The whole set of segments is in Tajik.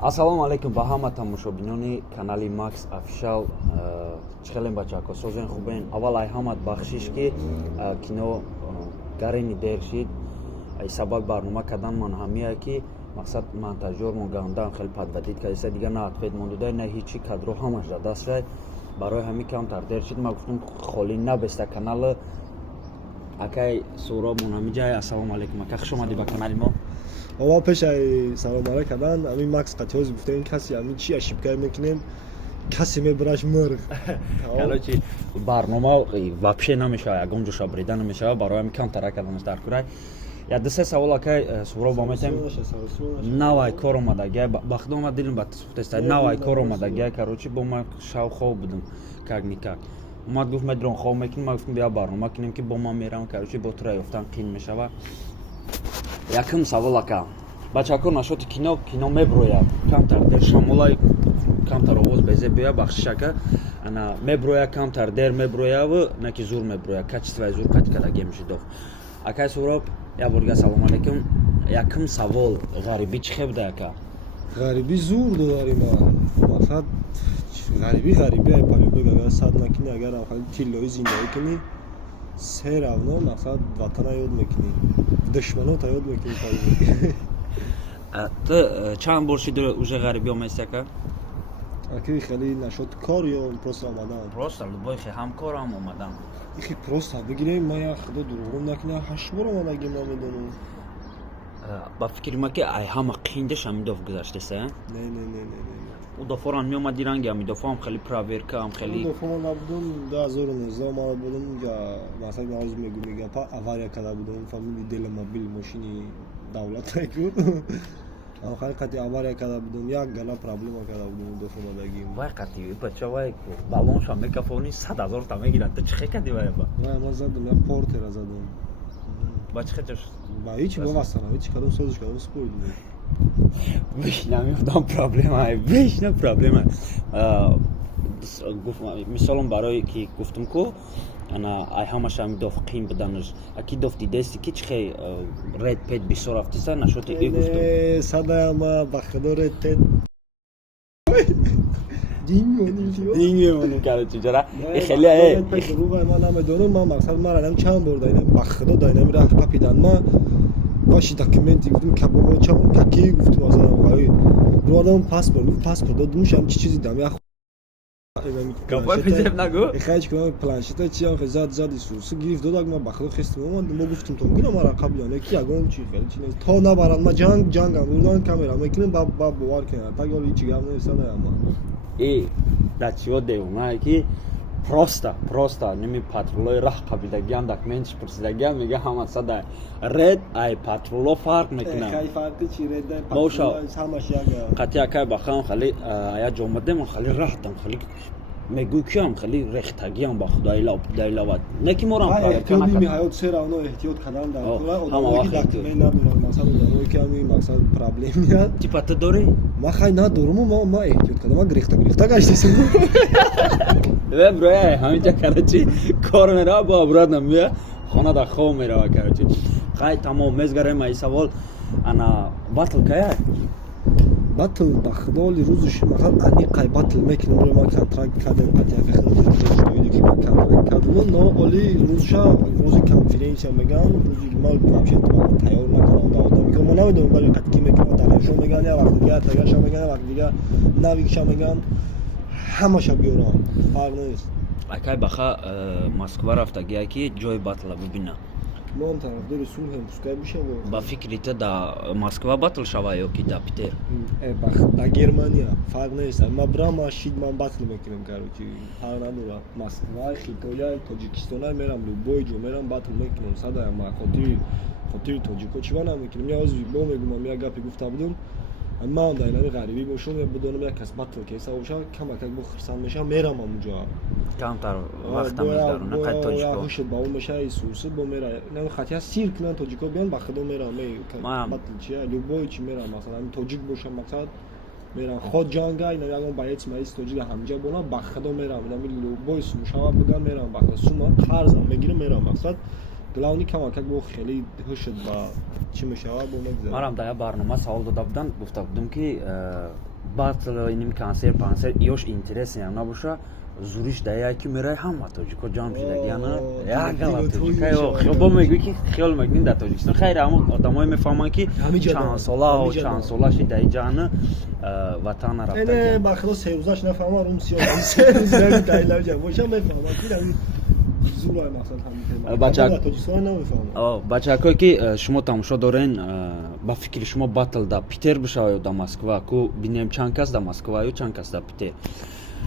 Ассалому алейкум ба ҳама тамошобинони канали Max Official. Чхелем бачако созен хубен. Аввал ай ҳамат бахшиш ки кино гарини дер шид. Ай сабак барнома кадан ман ҳамия ки мақсад монтажёр монгандан хел подводит кайса дига на атқид мондуда на ҳичи кадро ҳамаш да даст шай. Барои ҳами камтар дер шид. Ма гуфтум холи набеста канал акай суроб монамиҷай. Ассалому алейкум ака хуш омадӣ ба канали мо. Ова пешай салом алейк кадан ами Макс қатёз гуфтем каси ами чи ошибка мекунем каси мебраш мурғ. Короче барнома вообще намешава ягон ҷоша брида намешава барои ами камтара каданаш дар курай. Я дусе савол акай суроб ометем навай кор омадагия ба худо омад дилм ба сухтеста навай кор омадагия короче бо ма шав хоб будем как никак. Омад гуфт медрон хоб мекунем ма гуфтам бия барнома кинем ки бо ма мерам короче бо тура ёфтан қин мешава. Яким савол ака бачако нашоти кино меброяд камтар дер шамолай камтар овоз безе бия бахшиш ака ана меброя камтар дер меброяв наки зур меброя качествои зур катикадаги мешидов акай суроб я бурга салом алейкум яким савол ғариби чи хебда ака ғариби зур додарим мақсад ғариби ай палюбек агар сад накини агар тиллои зиндаӣ кунӣ се равно мақсад ватана ёд мекунӣ душманота ёд мекунӣ. Ты чанд бор шиди уже ғарибӣ омадӣ ака? Аки хеле нашод кор ё просто омадам? Просто любой хе ҳамкорам омадам. Ихи просто бигирем ма я худо дурӯғ накунам 8 бор омадагим намедонам. Ба фикрма ки ай ҳама қиндаш ҳамидов гузаштеса? Не. Удафоран меомади ранги ҳамидофам хеле проверкаам хеле. Удафоран набудам 2019 омада будам я масак наоз мегу мега авария када будам фамили деломобил машини давлатаку. Ахар қати авария када будам як гала проблема када будам удаф омадагим. Вай қати бачавай балонша мекафони 100,000 та мегирад та чихе кади вай ба. Вай ма задам я портера задам. Ба чихе чаш? Ба ҳичи вовастана ҳичи кадом созиш кадом споид. Вишна мефдам проблема вишна проблема. Мисолом барои ки гуфтум ку ана ай ҳамаша мидоф қин буданаш аки дофти дести ки чихе ред пет бисор афтиса нашоти и гуфтум садама ба худо ред пет динг короче жара хеле рӯбай ман намедонам ман мақсад мара нам чанд бор дайнам ба худо дайнам рафт капидан ма баши документи гуфтум кабо чам каки гуфтум азам хай додам паспорт додум шам чи чизи дам я капой физем нагу ихач кунам планшета чи ам зад исурс гирифт додак ма ба худо хистам мо гуфтум то гина мара қабилане ки ягон чи хел чи не то набарам ма ҷангам бурдан камера мекунем ба бовар кена так ёли чи гам несада яма да чио девуна ки просто ними патрулои раҳ қабидагиам документиш пурсидагиам мега ҳама сада ред ай патруло фарқ мекунам хай фарқи чи ред ай патруло ҳамаш як қати акай бахам хали ая ҷомадем хали раҳтам хали мегӯ киам хали рехтагиам ба худо дайлават не ки морам эҳтиёт ними ҳаёт се равно эҳтиёт кадан дар одамои документ надорам мақсад одамое ки ами мақсад проблемия типа ты дорӣ ма хай надоруму ма эҳтиёт кадам ма гирифта гаштасам броя ҳаминҷа короче кор мерава бо обратно мея хона да хоб мерава короче хай тамом мезгарем ай савол ана батл кая батл ба худоли рӯзуш мақсад аниқай батл мекунем ро ма контракт кардем қатияка хеле ки ма контракт кардем но оли рӯзуша рӯзи конференсия меган рӯзи ма вообще тайёр накардам да одам ки ма намедонам барои қати ки мекунам далашо меган я вақт дига тагаша меган я вақт дига навикша меган ҳамаша биёрам фарқ нест акай баха москва рафтагия ки ҷои батла бибина мон тарафдори сулҳем пускай бишава ба фикри та да москва батл шава ё ки да питер да германия фарқ нест ма брам шид ман батл мекунем короче фарқ надорад москва хитоя тоҷикистона мерам любой ҷо мерам батл мекунем садая ма хотири тоҷико чива намекунем я озви бо мегумам як гапи гуфта будам ман дайнами ғарибӣ бошам я будонам як кас батл кеса боша камакак бо хурсанд мешам мерам амуҷо камтар вақтам мегузарона қад тоҷико ҳушд ба он меша исурси бо мера нами хатия сир кунан тоҷико биён ба худо мерам батл чия любой чи мерам масалан тоҷик бошам мақсад мерам ход ҷангай нами ягон боец маис тоҷик ҳамҷа бона ба худо мерам нами любой сумшава буга мерам ба сума қарзам мегирам мерам мақсад главни камакак бо хеле ҳушд ба чӣ мешава бо мегзарам марам да я барнома савол дода буданд гуфта будам ки батл иним консерт пансер ёш интересен набуша зуриш да яки мерай ҳама тоҷико ҷамъ шудагияна ягала тоҷика ё хёбо мегӯй ки хиёл мекунӣ дар тоҷикистон хайр ҳамон одамое мефаҳманд ки чанд сола ши дар ҷаъна ватана рафта бахро серӯзаш нафаҳма рум се рӯз нами тайлаҷа боша мефаҳмад ки зурай мақсад ҳамин тоҷикистон намефаҳмад бачакое ки шумо тамошо дорен ба фикри шумо батл да Питер бишава ё да Москва ку бинем чанд кас да Москва ё чанд кас да Питер.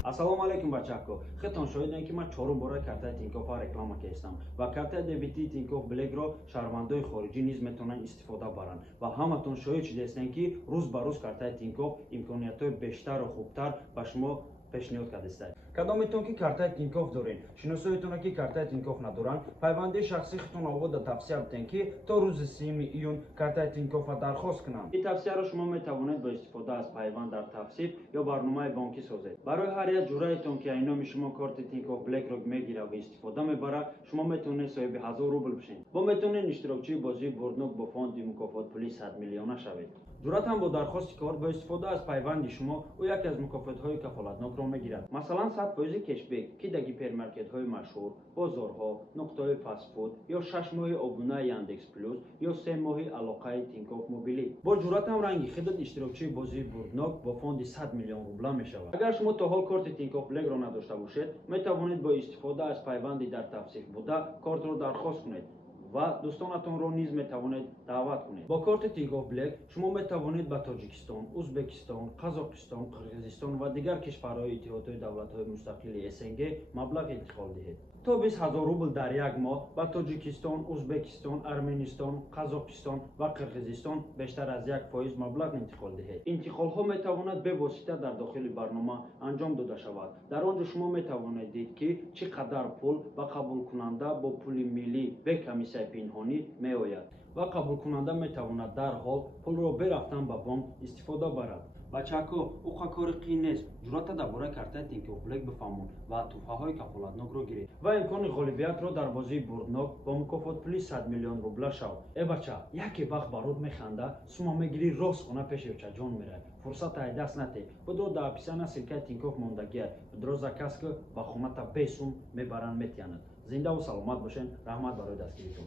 Ассалому алайкум бачако. Хитон шоҳидем ки ман чорум бора картаи Тинькоффа реклама кардам ва картаи дебити Тинькофф Blackро шаҳрвандои хориҷӣ низ метавонанд истифода баранд ва ҳаматон шоҳид шудастем ки рӯз ба рӯз картаи Тинькофф имкониятҳои бештару хубтар ба шумо пешниҳод кардастад. Кадометон ки картаи Тинькофф дорен, шиносоитона ки картаи Тинькофф надоранд, пайванди шахси хитон овода тавсия битен ки то рӯзи 3 июн картаи Тинькоффа дархост кунанд. Ин тавсияро шумо метавонед бо истифода аз пайванд дар тавсия ё барномаи бонкӣ созед. Барои ҳар як ҷураетон ки айноми шумо карти Тинькофф Blackро мегирад ва истифода мебарад, шумо метавонед соҳиби 1000 рубл бишед. Бо метавонед иштирокчии бозии бурднок бо фонди мукофот пули 100 миллиона шавед. ҷуръатан бо дархости кор бо истифода аз пайванди шумо ӯ яке аз мукофотҳои кафолатнокро мегирад. Масалан 100% кешбек ки дар гипермаркетҳои машҳур, бозорҳо, нуқтаҳои фастфуд ё 6 моҳи обунаи Яндекс Плюс ё 3 моҳи алоқаи Тинькофф мобилӣ. Бо ҷуръатан ранги хидат иштирокчии бозии бурднок бо фонди 100 миллион рубла мешавад. Агар шумо то ҳол корти Тинькофф Blackро надошта бошед, метавонед бо истифода аз пайванди дар тавсиф буда кортро дархост кунед ва дӯстонатонро низ метавонед даъват кунед. Бо корти Тинькофф Black шумо метавонед ба Тоҷикистон, Узбекистон, Қазоқистон, Қирғизистон ва дигар кишварҳои иттиҳодҳои давлатҳои мустақили СНГ маблағ интиқол диҳед. То 20000 рубл дар як моҳ ба Тоҷикистон, Узбекистон, Арменистон, Қазоқистон ва Қирғизистон бештар аз 1% маблағ интиқол диҳед. Интиқолҳо метавонад бевосита дар дохили барнома анҷом дода шавад. Дар он ҷо шумо метавонед дид ки чӣ қадар пул ба қабулкунанда бо пули миллӣ бе комиссияи пинҳонӣ меояд ва қабулкунанда метавонад дарҳол пулро бе рафтан ба бонк истифода барад. Бачако, уқа кори қиин нест. Ҷуръата дар бораи картаи Тинькофф Black бифаҳмон ва туҳфаҳои кафолатнокро гиред ва имкони ғолибиятро дар бозии бурднок бо мукофот пули 100 миллион рубла шав. Бача, яке вақт барот механда, сума мегирӣ рост хона пеши ҷон мерай. Фурсат ай даст нате. Будро дар описана силкаи Тинькофф мондагия. Будро заказ ки ба хоната бесум мебаранд метиянад. Зинда ва саломат бошен. Раҳмат барои дастгиритон.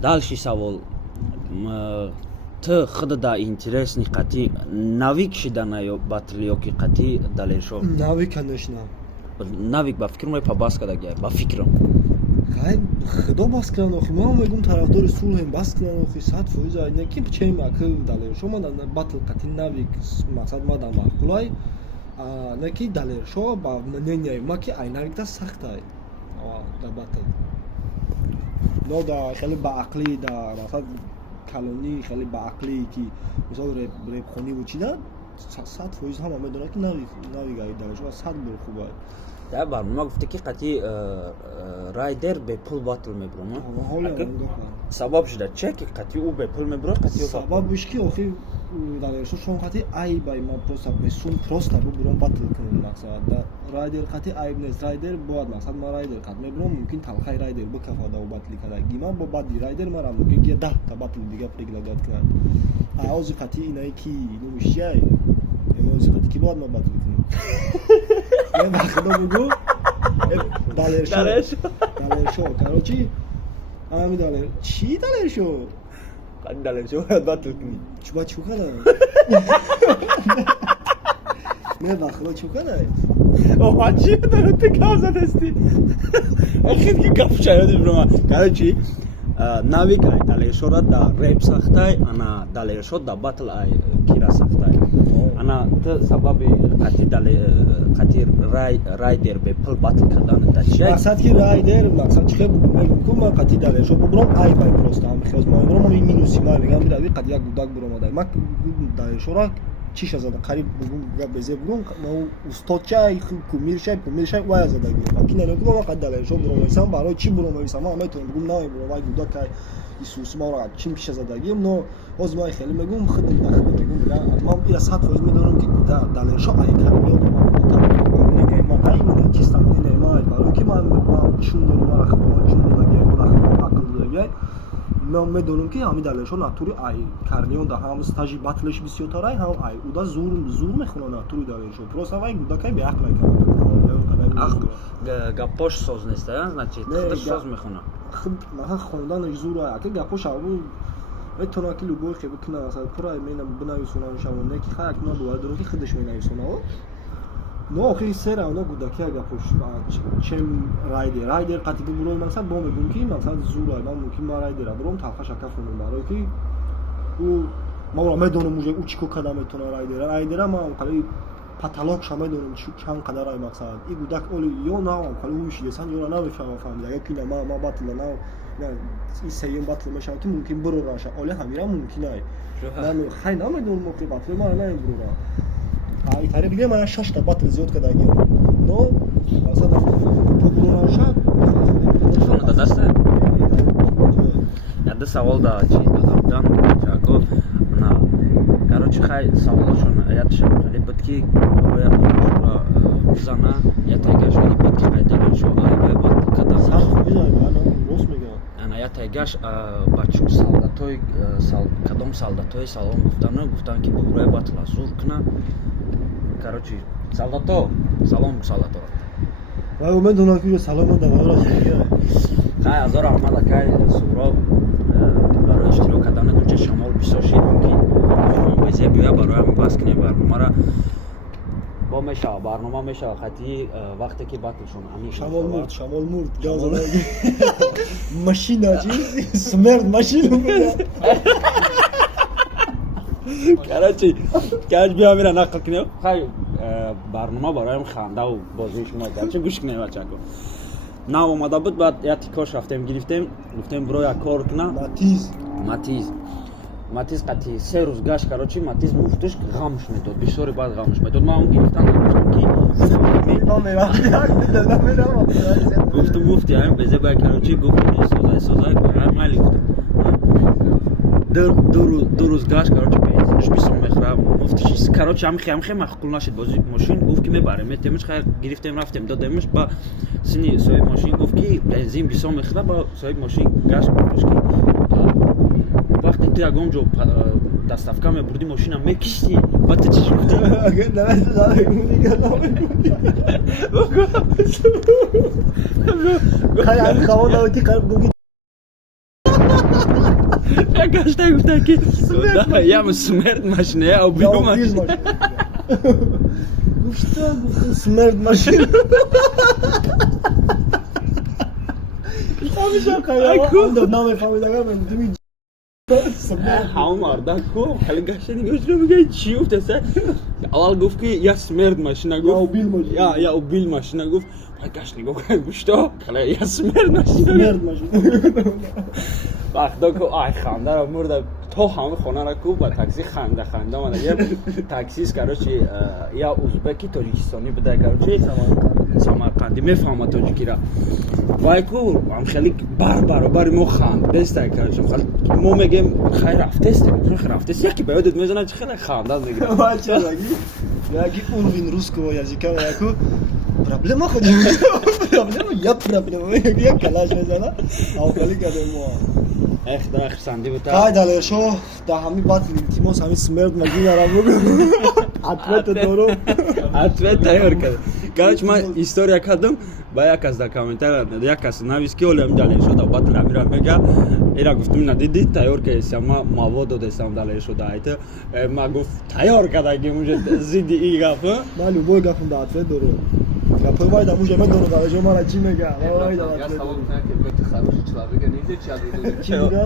Дальши савол. Ты худа да интересный қати навик шидана ё батли ё ки қати далешо навик конечно навик ба фикр мой па бас кадагия ба фикрам кай худо бас кан охи мо мегум тарафдори сулҳем бас кан охи 100% айна ки чем ак далешо ман батл қати навик мақсад ма да мақулай на ки далешо ба мнение ма ки айнак да сахтай да батл но да хеле ба ақли да мақсад калони хеле ба ақлӣ ки мисол репхонӣ вучида 100% ҳама медонад ки навигаи далешо 100 бор хуба дар барнома гуфта ки қати райдер бе пул батл мебурам сабаб шуда че ки қати ӯ бе пул мебурад қати сабабиш ки охир далешо шон қати айбай ма просто бесум просто бубурам батл кунем мақсад райдер қати айб нест райдер бояд мақсад ма райдер қат мебурам мумкин талхай райдер бикафада ва батли кадаги ма бо бади райдер мара мумкин ки 10 та батл дига преглядат кунад аози қати инае ки номишяй аози қати ки бояд ма батл кунем я худо бугу далешо короче ами далер чи далешо қати далешо бояд батл кунем чуба чукада не бахло чукада о чи дара ты каза дасти ахир ки гап шаяди брома короче навик ай далешора да реп сахтай ана далешо да батл ай кира сахтай ана ты сабаби қати райдер бе пул батл кардан да чи мақсад ки райдер мақсад чи мегум ку ма қати далешо бубром ай бай просто ам хёз ма бубром ми минуси ма мегам бирави қати як гудак буромада ма далешора чиша зада қариб безе бугум ма устодчай кумиршай вая зада гуфта ки нело ки ма қати далешо буромесам барои чи буромесам ма метавонам бугум навай буром вай гудакай исус мара чим пиша задагим но ҳозир ман хеле мегум хидм мегум ман я 100% медонам ки далешо айкар меёд ма ай чиста мнение ма барои ки ман чун дорум мара хидмат чун додагия мара хидмат ақл додагия ман медонам ки ҳамин далелшо натури ай карниён да ҳам стажи батлеш бисёртарай ҳам ай уда зур мехона натури далелшо просто вай гудакай беақлай гапош соз нест значит худаш соз мехона маха хонданаш зур ай ака гапош аву метона ки любой хеб кина асад пура мена бинависонам шавонда ки хак на дуа дуру ки худаш менависона но охири сера оно гудаки гапош чем райдер қатиги бурон масад бо мегум ки масад зур ай ман мумкин ма райдер бурон талха шака фонум барои ки у мавра медонам уже у чико када метона райдера ман қали паталок шама медонам чанд қадар ай масад и гудак оли ё на қали уш десан ё на мефаҳмам фаҳмида ягер ки ма батла на این سیوم بطل میشه که ممکن برو راشه اولی همیرا ممکنه من خیلی نمیدونم موقع بطل ما نه برو را ای طریق دیگه من 6 تا بطل زیاد کرده گیر نو مثلا تو برو راشه телефон дадасте яда савол да чи дадам чако на короче хай саволошон ятша хали битки роя шура зана ятагаш хали битки айдален шо ай бат када сам мизай рост мегам ятагаш бачу солдатой кадом солдатой салом гуфтан ки бурая батла зур кна короче солдато салом солдато ва мен донам ки салом давара хай азор аҳмад акай сӯроб барои иштирок кардани дуча шамол бисошид мумкин безе биёя бароям бас кинем барномара бо мешава барнома мешава хати вақте ки батлшон шамол мурд машина смерт машина короче каш биём ира нақл кинем хай барнома бароям хандаву бозии шумо гарчи гӯш кинем бачако нав омада буд баъд як тикош рафтем гирифтем гуфтем бро як кор куна матиз қати 3 рӯз гашт короче матиз муфтиш ғамш метод бисёри баъд ғамш метод ман гирифтам гуфтум муфти ҳам безе бай короче гуфтум созай майли гуфтам ду рӯз гашт короче бензинш бисом мехӯрам муфтиш короче ҳамхе махқул нашид бози мошин гуфт ки мебарем метемш хай гирифтем рафтем додемш ба сини соҳиби мошин гуфт ки бензин бисом мехӯра ба соҳиби мошин гашт гуфтш ки вақте ту ягон ҷо доставка мебурдӣ мошина мекишти ба ту чиш гуфти гашта гуфта ки яма смерт машина я убью машина гуфта смерт машина ҳама марда ку хали гашта нигоҳшро мегӯяд чӣ гуфтаса аввал гуфт ки я смерт машина гуфт я убил машина гуфт гашт нигоҳ кард гӯшто я смерт машина вақто ку ай хандаро мурда то ҳама хонара ку ба такси ханда омада я таксист короче я узбеки тоҷикистони буда короче самарқанди мефаҳма тоҷикира вай ку хеле баробари мо ханд бестай короче мо мегем хай рафтестем яки ба ёдат мезанад чи хеле ханда мегира яки уровень русского языка яку проблема ходим я проблема я калаш мезана авкали кадемо эх да хсанди бута кай далешо да ҳами бат илтимос ҳами смерт магинара ответ тайёр кард короче ман история кардам ба як кас да комментария як кас навис ки олем далешо да бат ламира мега ира гуфтум надиди тайёр кардесам ма мавод додесам далешо да айта ма гуфт тайёр кардаги муже зидди и гап ма любой гапм да ответ дору гапвай да муже медону далешо мара чӣ мега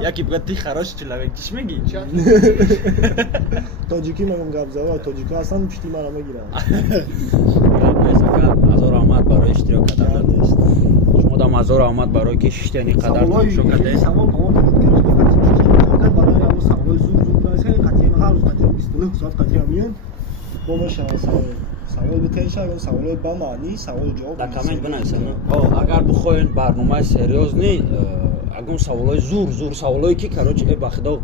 яки бигӯяд ти хороший человек чиш мегӣ тоҷикӣ мегӯм гап зава тоҷико ҳастан пишти мара мегиранд азор оҳмад барои иштирок кардан шумо дам азор оҳмад барои ки шиштани қадар тамошо кардаед савол битеша савол ба маъни савол ҷавоб дар коммент бинависед агар бихоҳед барномаи серёзни агон саволои зур саволое ки короче бахудо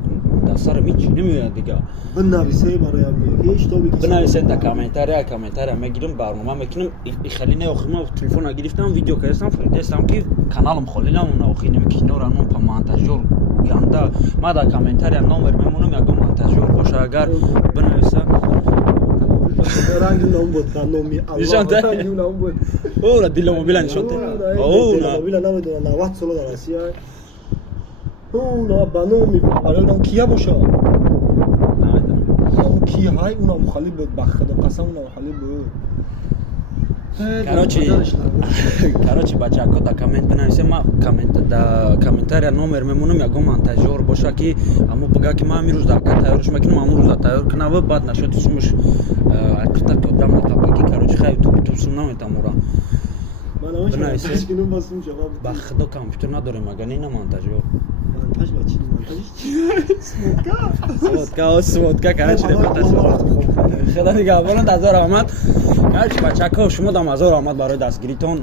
дар сара мичи намеояд дига бинависед бароям бинависед дар комментария мегирам барнома мекунам ихали не охир ма телефона гирифтам видео кардам фирдестам ки каналам холӣ намона охир киноранон па монтажёр ганда. Ма дар комментария номер мемонам ягон монтажёр боша агар бинависа. ранги ном буд ба номи Нишон Аллоҳ да? ранги ном буд Ора диломобила нишон да. диломобила намедона 90 сола дар Россия ба номи алон кия боша кия ҳай уна мухалли буд ба худо қасам уна мухалли буд Короче, бачако да коммент бинависе, ма да комментария номер мемонам ягон монтажёр боша ки аммо бага ки ма амирӯз дака тайёрш мекунам, аммо рӯза тайёр кунава, баъд нашоти сумаш акита кодам натапаки, короче хай тусум наметам ора. Бинависе ба худо компютер надорем, ага не на монтажёр. Сводка, короче, худо нигоҳбонот, азор омад. Короче, бачако, шумо дам азор омад барои дастгиритон.